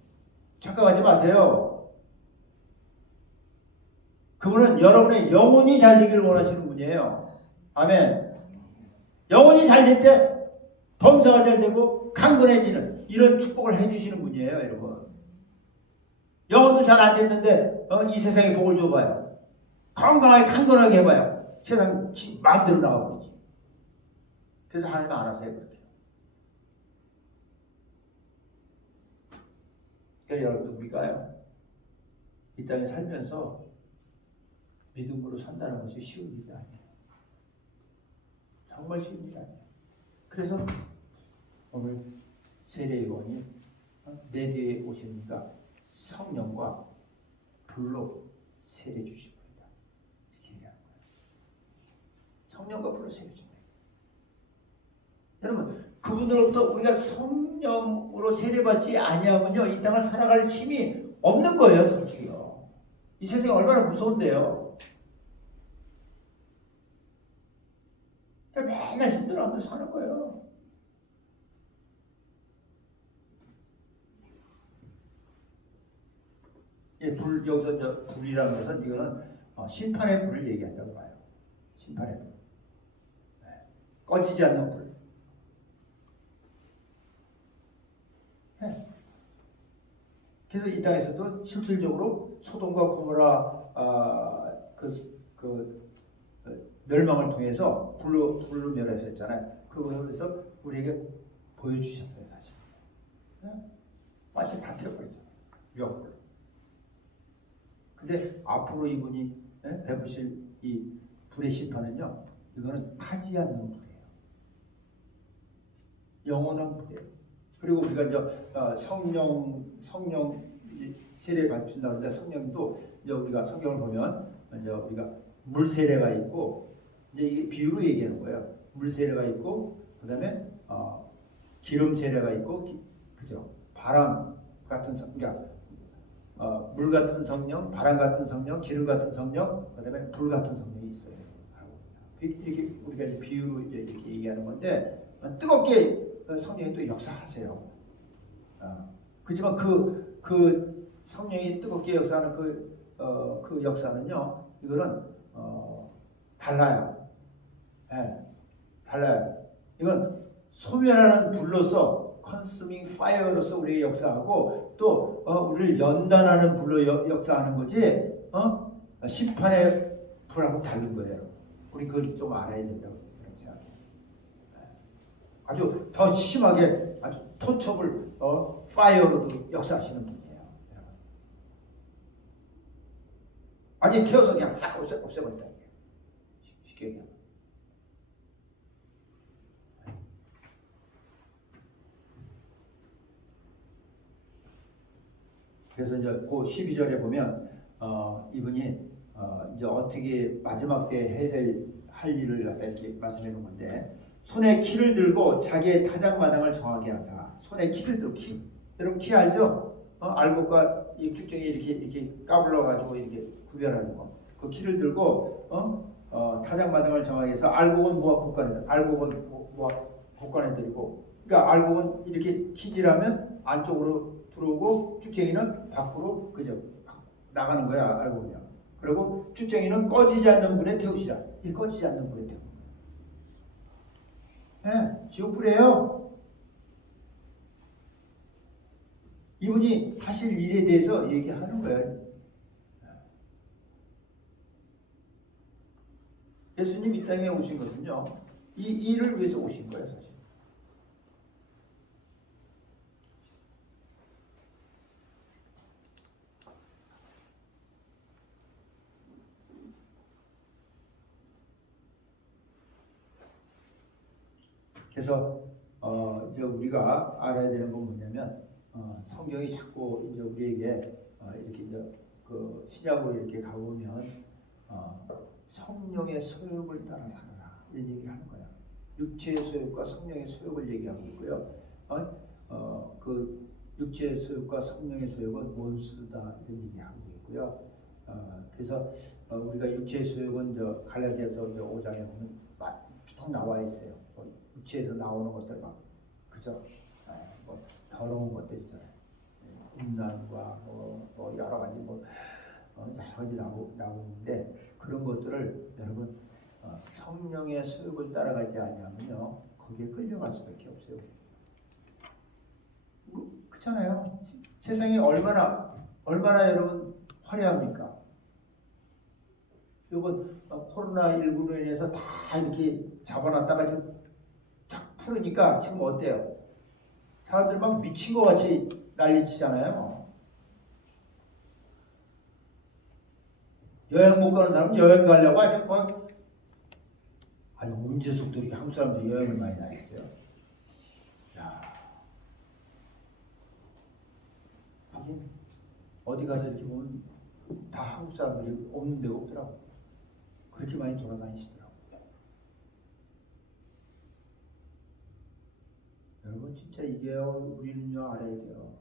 착각하지 마세요. 그분은 여러분의 영혼이 잘 되기를 원하시는 분이에요. 아멘. 영혼이 잘 될 때 범사가 잘 되고 강건해지는 이런 축복을 해주시는 분이에요, 여러분. 영혼도 잘 안 됐는데 이 세상에 복을 줘봐요. 건강하게 강건하게 해봐요. 세상 마음대로 나와버리지. 그래서 하나님 알아서 해 그렇게. 그러니까 여러분들 우리가요 이 땅에 살면서 믿음으로 산다는 것이 쉬운 일이 아니에요. 정말 쉬운 일이 아니에요. 그래서 오늘 세례요한이 내 뒤에 오시니까 성령과 불로 세례 주실 겁니다. 이렇게 얘기하는 거예요. 성령과 불로 세례 주는 거예요. 여러분 그분으로부터 우리가 성령으로 세례받지 아니하면요 이 땅을 살아갈 힘이 없는 거예요, 솔직히요. 이 세상이 얼마나 무서운데요. 맨날 힘들어하면서 사는 거예요. 불, 여기서 불이라는 것은 이거는 심판의 불을 얘기한다고 봐요. 심판의 불. 네. 꺼지지 않는 불. 네. 그래서 이 땅에서도 실질적으로 소돔과 고모라 멸망을 통해서 불로 멸하셨잖아요. 그거에서 우리에게 보여주셨어요, 사실. 네? 마치 다 틀어버렸잖아요. 유황불. 근데 앞으로 이분이 베푸실 이 불의 심판은요, 이거는 타지 않는 불이에요. 영원한 불이에요. 그리고 우리가 이제 성령 세례 받춘다는데 성령도 이제 우리가 성경을 보면 이제 우리가 물 세례가 있고 이제 이게 비유로 얘기하는 거예요. 물 세례가 있고 그다음에 기름 세례가 있고 그죠? 바람 같은 그러니까 물 같은 성령, 바람 같은 성령, 기름 같은 성령, 그다음에 불 같은 성령이 있어요. 이렇게 우리가 이제 비유로 이렇게 얘기하는 건데 뜨겁게 성령이 또 역사하세요. 그렇지만 그 성령이 뜨겁게 역사하는 그 역사는요, 이거는 달라요. 네, 달라요. 이건 소멸하는 불로서 consuming fire로서 우리의 역사하고 또 우리를 연단하는 불로 역사하는 거지 심판의 불하고 다른 거예요. 우리 그걸 좀 알아야 된다고 생각해요. 아주 더 심하게 아주 토첩을 파이어로도 역사하시는 분이에요. 완전히 태워서 그냥 싹 없애버린다. 쉽게 얘기하면. 그래서 이제 그 12절에 보면 이분이 이제 어떻게 마지막 때 해야 할 일을 갖다 이렇게 말씀해 놓은 건데 손에 키를 들고 자기의 타작마당을 정하게 하사. 손에 키를 들고 키. 여러분 키 알죠? 알곡과 이 쭉정이 이렇게 까불러 가지고 이렇게 구별하는 거. 그 키를 들고 타작마당을 정하게 해서 알곡은 모아 곡간에 알곡은 모아 곡간에 들이고. 그러니까 알곡은 이렇게 키질하면 안쪽으로 들어오고 쭉쟁이는 밖으로 그죠 나가는 거야 알곡은요. 그리고 쭉쟁이는 꺼지지 않는 불에 태우시라. 이 꺼지지 않는 불에 태우. 네, 지옥불이에요. 이분이 하실 일에 대해서 얘기하는 거예요. 예수님 이 땅에 오신 것은요, 이 일을 위해서 오신 거예요, 사실. 그래서 이제 우리가 알아야 되는 건 뭐냐면 성경이 자꾸 이제 우리에게 이렇게 이제 그 신약으로 이렇게 가보면 성령의 소욕을 따라 살아라 이런 얘기를 하는 거야. 육체의 소욕과 성령의 소욕을 얘기하고 있고요. 그 육체의 소욕과 성령의 소욕은 원수다 이런 얘기하고 있고요. 그래서 우리가 육체의 소욕은 저 갈라디아서 5장에 보면 쭉 나와 있어요. 육체에서 나오는 것들 막 그죠? 뭐 더러운 것들이잖아요. 음란과 뭐 여러 가지 여러 가지 나오는데 그런 것들을 여러분 성령의 소욕을 따라가지 아니하면요 거기에 끌려갈 수밖에 없어요. 그렇잖아요. 세상이 얼마나 여러분 화려합니까? 이번 코로나19로 인해서 다 이렇게 잡아놨다가 지금 쫙 풀으니까 지금 어때요? 사람들 막 미친 것 같이 난리치잖아요. 여행 못 가는 사람은 여행 가려고 아니 언제부터 이렇게 한국 사람들이 여행을 많이 다녔어요? 야, 하긴 어디 가서 이렇게 보면 다 한국 사람들이 없는 데가 없더라고. 그렇게 많이 돌아다니시더라고. 여러분 진짜 이게요 우리는요 알아야 돼요.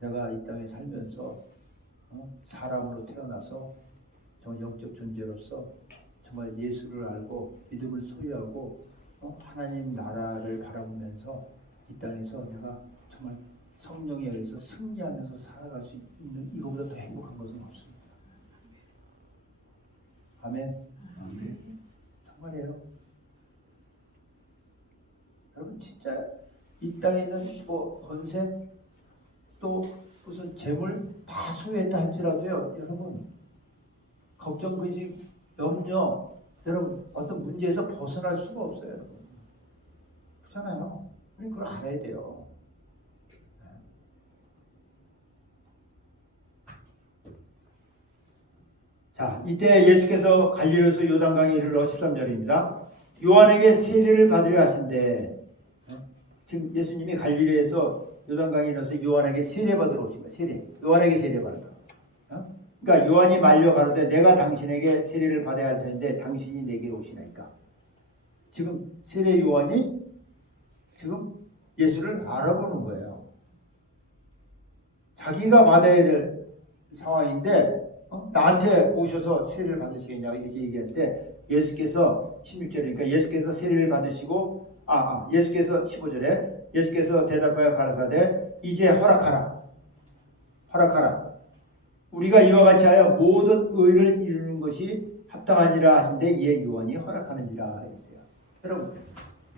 내가 이 땅에 살면서 사람으로 태어나서 정말 영적 존재로서 정말 예수를 알고 믿음을 소유하고 하나님 나라를 바라보면서 이 땅에서 내가 정말 성령에 의해서 승리하면서 살아갈 수 있는 이거보다 더 행복한 것은 없습니다. 아멘. 정말이에요. 여러분 진짜 이 땅에 있는 권세 또 무슨 재물 다 소유했다 할지라도요 여러분 걱정 근심 염려 여러분 어떤 문제에서 벗어날 수가 없어요. 여러분. 그렇잖아요. 우리 그걸 알아야 돼요. 자, 이때 예수께서 갈릴리에서 요단강에 이르러 13절입니다. 요한에게 세례를 받으려 하신대. 지금 예수님이 갈릴리에서 요단강에 이르러서 요한에게 세례 받으러 오신 거예요. 세례. 요한에게 세례 받으러. 그러니까 요한이 말려 가로되 내가 당신에게 세례를 받아야 할 텐데 당신이 내게로 오시나이까. 지금 세례 요한이 지금 예수를 알아보는 거예요. 자기가 받아야 될 상황인데 나한테 오셔서 세례를 받으시겠냐 이렇게 얘기할 때 예수께서 16절이니까 예수께서 세례를 받으시고 예수께서 15절에 예수께서 대답하여 가라사대 이제 허락하라. 우리가 이와 같이 하여 모든 의를 이루는 것이 합당하니라 하신데 이에 요한이 허락하느니라 했어요. 여러분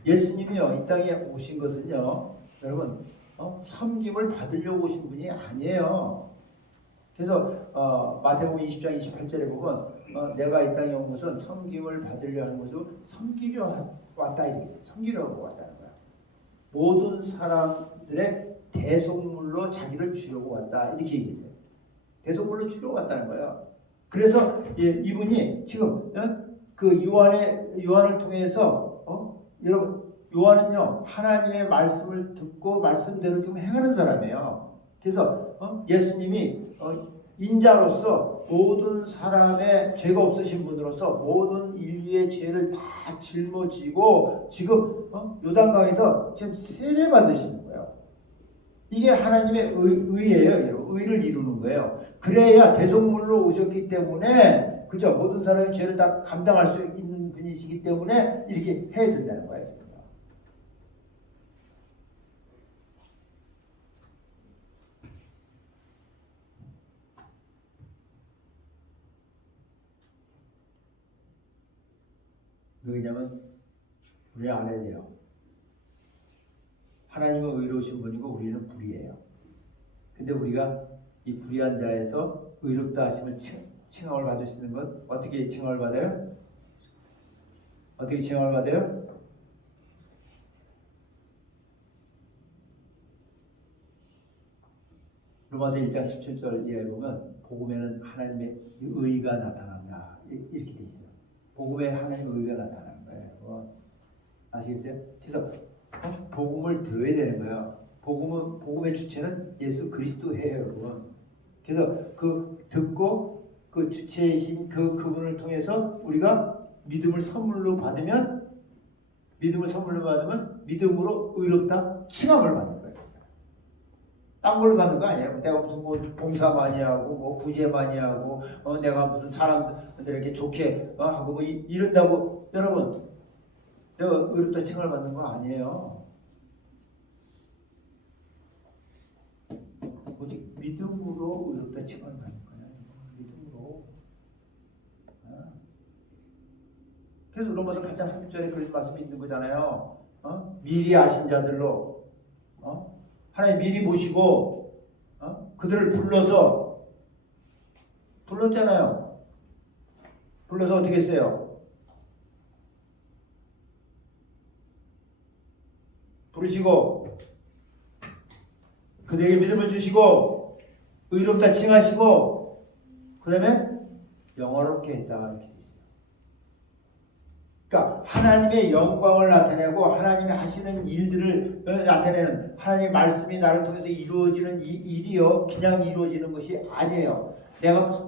예수님이요 이 땅에 오신 것은요 여러분 섬김을 받으려고 오신 분이 아니에요. 그래서 마태복음 20장 28절에 보면 내가 이 땅에 온 것은 섬김을 받으려 하는 것을 섬기려 왔다 이렇게 섬기려고 왔다는 거야. 모든 사람들의 대속물로 자기를 주려고 왔다 이렇게 얘기했어요. 대속물로 주려고 왔다는 거예요. 그래서 이분이 지금 그 요한을 통해서 여러분 요한은요 하나님의 말씀을 듣고 말씀대로 지금 행하는 사람이에요. 그래서 예수님이 인자로서 모든 사람의 죄가 없으신 분으로서 모든 인류의 죄를 다 짊어지고 지금 요단강에서 지금 세례 받으시는 거예요. 이게 하나님의 의예요. 여러분. 의를 이루는 거예요. 그래야 대속물로 오셨기 때문에 그죠? 모든 사람의 죄를 다 감당할 수 있는 분이시기 때문에 이렇게 해야 된다는 거예요. 왜냐면 우리 알아야 돼요. 하나님은 의로우신 분이고 우리는 불의해요. 근데 우리가 이 불의한 자에서 의롭다 하심을 칭함을 받을 수 있는 건 어떻게 칭함을 받아요? 어떻게 칭함을 받아요? 로마서 1장 17절 이하에 보면 복음에는 하나님의 의가 나타난다 이렇게 돼 있어요. 복음에 하나님의 의가 나타나는 거예요. 아시겠어요? 그래서 복음을 들어야 되는 거예요. 복음의 주체는 예수 그리스도예요, 여러분. 그래서 그 듣고 그 주체이신 그분을 통해서 우리가 믿음을 선물로 받으면 믿음을 선물로 받으면 믿음으로 의롭다 칭함을 받는 거예요. 딴 걸로 받는 거 아니에요. 내가 무슨 뭐 봉사 많이 하고 뭐 구제 많이 하고 내가 무슨 사람들에게 좋게 하고 뭐 이런다고 여러분 내가 의롭다 칭함을 받는 거 아니에요. 오직 믿음으로 의롭다 칭함을 받는 거예요. 믿음으로. 그래서 로마서 8장 30절에 그런 말씀이 있는 거잖아요. 미리 아신 자들로 하나님 미리 모시고 그들을 불렀잖아요. 불러서 어떻게 했어요? 부르시고 그들에게 믿음을 주시고 의롭다 칭하시고 그 다음에 영화롭게 했다 이렇게 돼 있어요. 그러니까 하나님의 영광을 나타내고 하나님이 하시는 일들을 나타내는 하나님의 말씀이 나를 통해서 이루어지는 이 일이요 그냥 이루어지는 것이 아니에요. 내가 무슨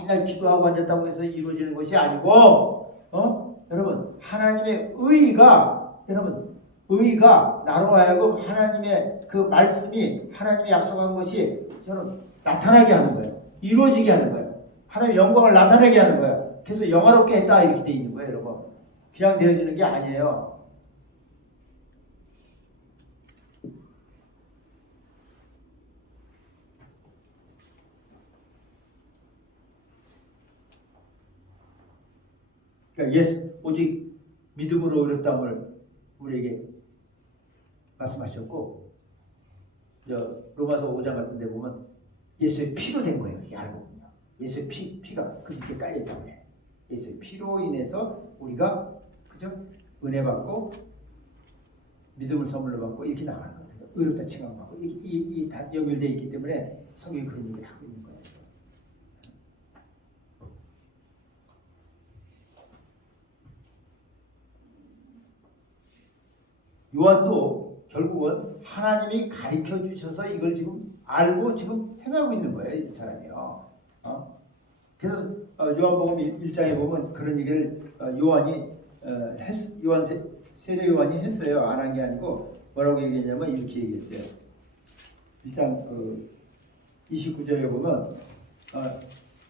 맨날 기도하고 앉았다고 해서 이루어지는 것이 아니고 여러분 하나님의 의가 나로 하여금 하나님의 그 말씀이 하나님이 약속한 것이 저는 나타나게 하는 거예요. 이루어지게 하는 거예요. 하나님의 영광을 나타내게 하는 거예요. 그래서 영화롭게 했다 이렇게 돼 있는 거예요, 여러분. 그냥 되어지는 게 아니에요. 그러니까 오직 믿음으로 의롭다함을 우리에게 말씀하셨고 로마서 5장 같은 데 보면 예수의 피로 된 거예요. 이게 알고 보면 예수의 피가 그 밑에 깔려 있다고 해요. 예수의 피로 인해서 우리가 그죠? 은혜 받고 믿음을 선물로 받고 이렇게 나가는 거예요. 의롭다 칭함 받고 이 다 연결되어 있기 때문에 성경이 그런 얘기를 하고 있는 거예요. 요한도 결국은 하나님이 가르쳐 주셔서 이걸 지금 알고 지금 행하고 있는 거예요, 이 사람이요. 그래서 요한복음 1장에 보면 그런 얘기를 세례 요한이 했어요. 안 한 게 아니고 뭐라고 얘기했냐면 이렇게 얘기했어요. 1장 29절에 보면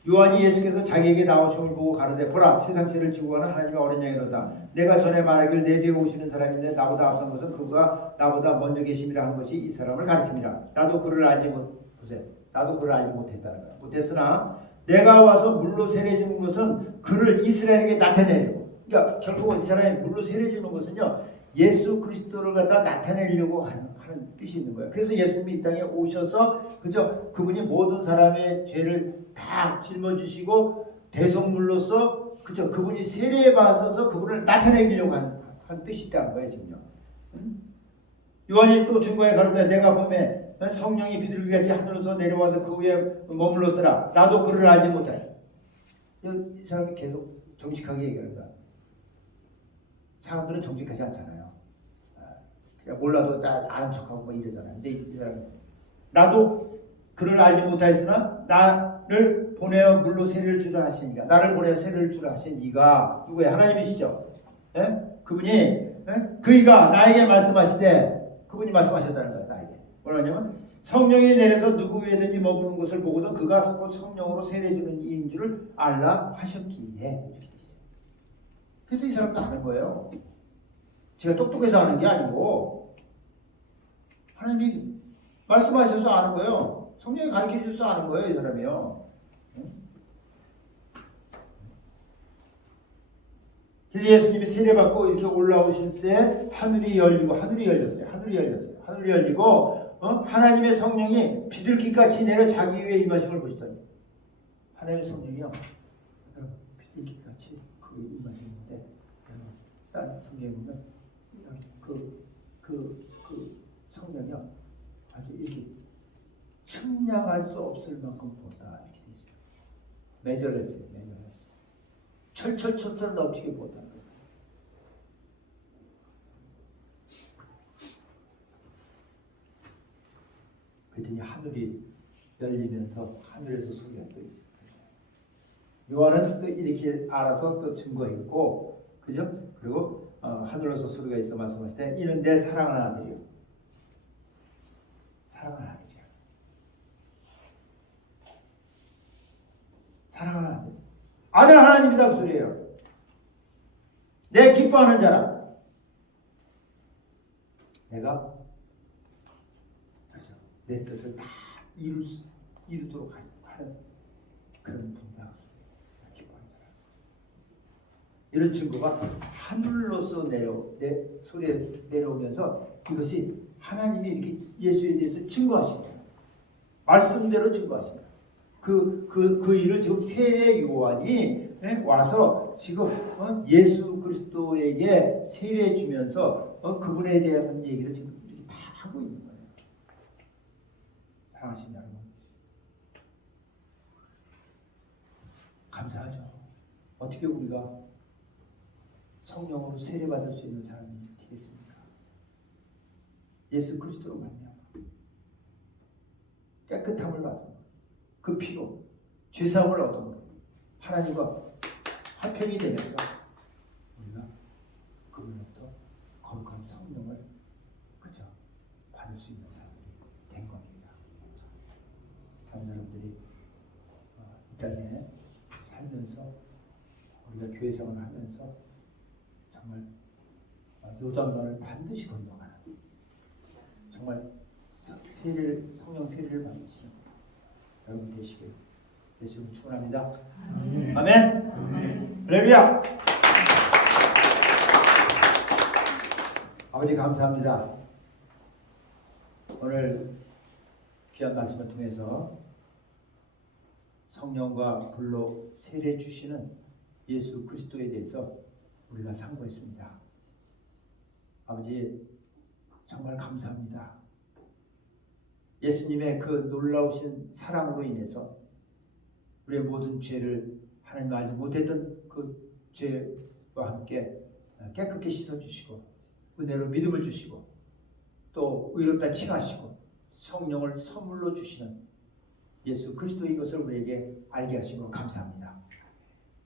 요한이 예수께서 자기에게 나오심을 보고 가로되 보라 세상죄를 지고 가는 하나님의 어린 양이로다. 내가 전에 말하길 내 뒤에 오시는 사람인데 나보다 앞선 것은 그가 나보다 먼저 계심이라 한 것이 이 사람을 가리킵니다. 나도 그를 알지 못했다는 거야. 못했으나 내가 와서 물로 세례 주는 것은 그를 이스라엘에게 나타내려고. 그러니까 결국은 이 사람이 물로 세례 주는 것은요 예수 그리스도를 갖다 나타내려고 하는 뜻이 있는 거예요. 그래서 예수님이 이 땅에 오셔서 그분이 모든 사람의 죄를 다 짊어지시고 대속물로서 그분이 세례에 받아서 그분을 나타내려고 한 뜻이 있다는 거예요 지금요. 요한이 또 증거에 가로되 내가 보매 성령이 비둘기같이 하늘에서 내려와서 그 위에 머물렀더라. 나도 그를 알지 못하라. 이 사람이 계속 정직하게 얘기한다. 사람들은 정직하지 않잖아요. 그냥 몰라도 다 아는 척하고 뭐 이러잖아요. 근데 이 사람은 나도 그를 알지 못하였으나 나를 보내어 물로 세례를 주라 하시니까 나를 보내어 세례를 주라 하신 이가 누구예요? 하나님이시죠. 그분이 그이가 나에게 말씀하시되 그분이 말씀하셨다는 거예요. 나에게 뭐라냐면 성령이 내려서 누구 위에든지 머무는 것을 보고도 그가 성령으로 세례 주는 이인 줄을 알라 하셨기에. 그래서 이 사람도 아는 거예요. 제가 똑똑해서 아는 게 아니고 하나님이 말씀하셔서 아는 거예요. 성령이 가르쳐 주셔서 아는 거예요. 이 사람이요. 그래서 예수님이 세례받고 이렇게 올라오실 때 하늘이 열렸어요. 하늘이 열리고 하나님의 성령이 비둘기같이 내려 자기 위에 임하심을 보시더니 하나님의 성령이요. 비둘기같이 그 임하시는데 다른 성경에 보면 그 성령이요. 아주 이렇게 측량할 수 없을 만큼 보다 이렇게 돼 있어요. 매절했어요. 철철 넘치게 보다. 그랬더니 하늘이 열리면서 하늘에서 소리가 또 있어요. 요한은 또 이렇게 알아서 또 증거했고, 그죠? 그리고 하늘로서 소리가 있어 말씀하실 때 이는 내 사랑하는 아들이요. 사랑하는 아들이야. 사랑하는 아들. 아들 하나님이다 그 소리예요. 내 기뻐하는 자라. 내가 내 뜻을 다 이루도록 하는 그런 분이다. 이런 증거가 하늘로서 소리에 내려오면서 이것이 하나님이 이렇게 예수에 대해서 증거하신 거예요. 말씀대로 증거하신 거예요. 그 일을 지금 세례 요한이 와서 지금 예수 그리스도에게 세례해 주면서 그분에 대한 얘기를 지금 이렇게 다 하고 있는 거예요. 사랑하신 여러분, 감사하죠. 어떻게 우리가 성령으로 세례받을 수 있는 사람이 되겠습니까? 예수 그리스도로 말미암아 깨끗함을 받은 그 피로 죄사함을 얻음으로 하나님과 화평이 되면서 우리가 그분으로부터 거룩한 성령을 그저 받을 수 있는 사람들이 된 겁니다. 하나님 여러분들이 이 땅에 살면서 우리가 교회 생활을 하면서 정말 요단강을 반드시 건너가는 정말 성령 세례를 받으시는 여러분 되시길 예수님 축원합니다. 아멘. 할렐루야. 아버지 감사합니다. 오늘 귀한 말씀을 통해서 성령과 불로 세례 주시는 예수 그리스도에 대해서 우리가 상고했습니다. 아버지 정말 감사합니다. 예수님의 그 놀라우신 사랑으로 인해서 우리의 모든 죄를 하나님 알지 못했던 그 죄와 함께 깨끗게 씻어주시고 은혜로 믿음을 주시고 또 의롭다 칭하시고 성령을 선물로 주시는 예수 그리스도의 것을 우리에게 알게 하시므로 감사합니다.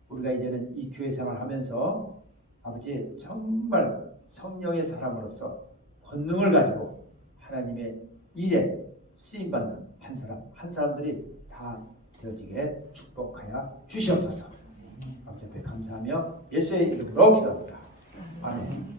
우리가 이제는 이 교회 생활하면서 아버지 정말 성령의 사람으로서 권능을 가지고 하나님의 일에 쓰임받는 한 사람들이 다 되어지게 축복하여 주시옵소서. 아버지 앞에 감사하며 예수의 이름으로 기도합니다. 아멘.